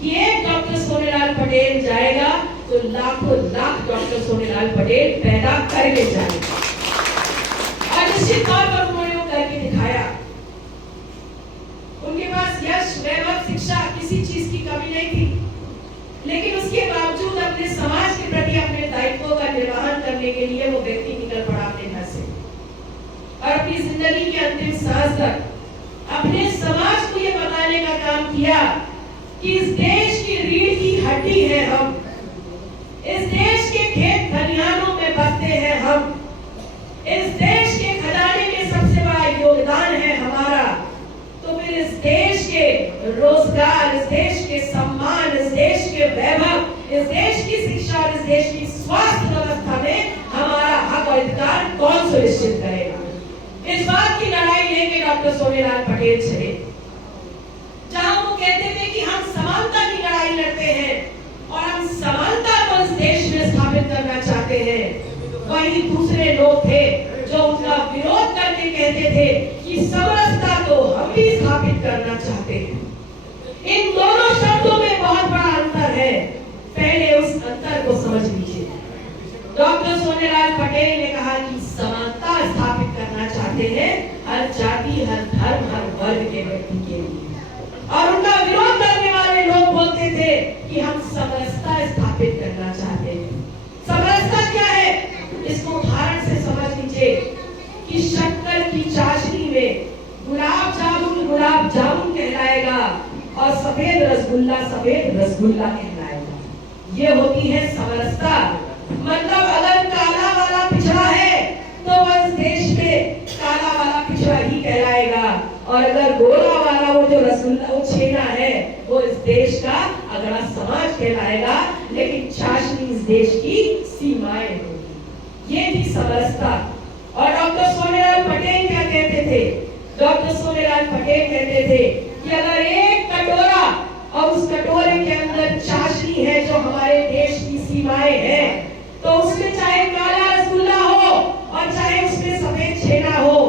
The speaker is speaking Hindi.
कि एक डॉक्टर सोनेलाल पटेल जाएगा तो लाखों लाख डॉक्टर सोनेलाल पटेल पैदा करके जाएगा। और निश्चित तौर पर उन्होंने वो करके दिखाया। उनके पास यश, वैभव, शिक्षा, किसी चीज की कमी नहीं थी, लेकिन उसके बावजूद अपने समाज के प्रति अपने दायित्वों का निर्वहन करने के लिए वो व्यक्ति निकल पड़ा अपने घर से और अपनी जिंदगी के अंतिम सांस तक अपने समाज को ये बताने का काम किया कि इस देश की रीढ़ की हड्डी है हम, इस देश के खेत खलिहानों में बसते हैं हम, इस देश के खजाने में सबसे बड़ा योगदान है हमारा। तो फिर इस देश के रोजगार, इस देश के सम्मान, इस देश के वैभव, इस देश की शिक्षा, इस देश की स्वास्थ्य व्यवस्था में हमारा हक और अधिकार कौन सुनिश्चित करेगा? इस बात की लड़ाई लेके डॉक्टर सोनेलाल पटेल चले, जहां वो कहते थे कि हम समानता की लड़ाई लड़ते हैं और हम समानता को इस देश में स्थापित करना चाहते हैं। वही दूसरे लोग थे जो उनका विरोध करके कहते थे कि समरसता तो हम भी स्थापित करना चाहते हैं। इन दोनों शब्दों में बहुत बड़ा अंतर है, पहले उस अंतर को समझ लीजिए। डॉक्टर सोनेलाल पटेल ने कहा कि समानता स्थापित करना चाहते हैं हर जाति, हर धर्म, हर वर्ग के व्यक्ति के लिए, और उनका विरोध करने वाले लोग बोलते थे कि हम समरसता स्थापित करना चाहते हैं। समरसता क्या है? इसको उदाहरण से समझ लीजिए कि शक्कर की चाशनी में गुलाब जामुन कहलाएगा और सफेद रसगुल्ला कहलाएगा। ये होती है समरसता। मतलब अगर काला वाला पिछड़ा है तो वह देश में काला वाला पिछड़ा ही कहलाएगा, और अगर गोरा वाला वो जो रसगुल्ला, वो छेना है, वो इस देश का अगला समाज कहलाएगा। लेकिन चाशनी इस देश की सीमाएं होगी। ये थी समरसता। और डॉक्टर सोनेलाल पटेल क्या कहते थे? डॉक्टर सोनेलाल पटेल कहते थे कि अगर एक कटोरा और उस कटोरे के अंदर चाशनी है जो हमारे देश की सीमाएं हैं, तो उसमें चाहे काला रसगुल्ला हो और चाहे उसमें सफेद छेना हो,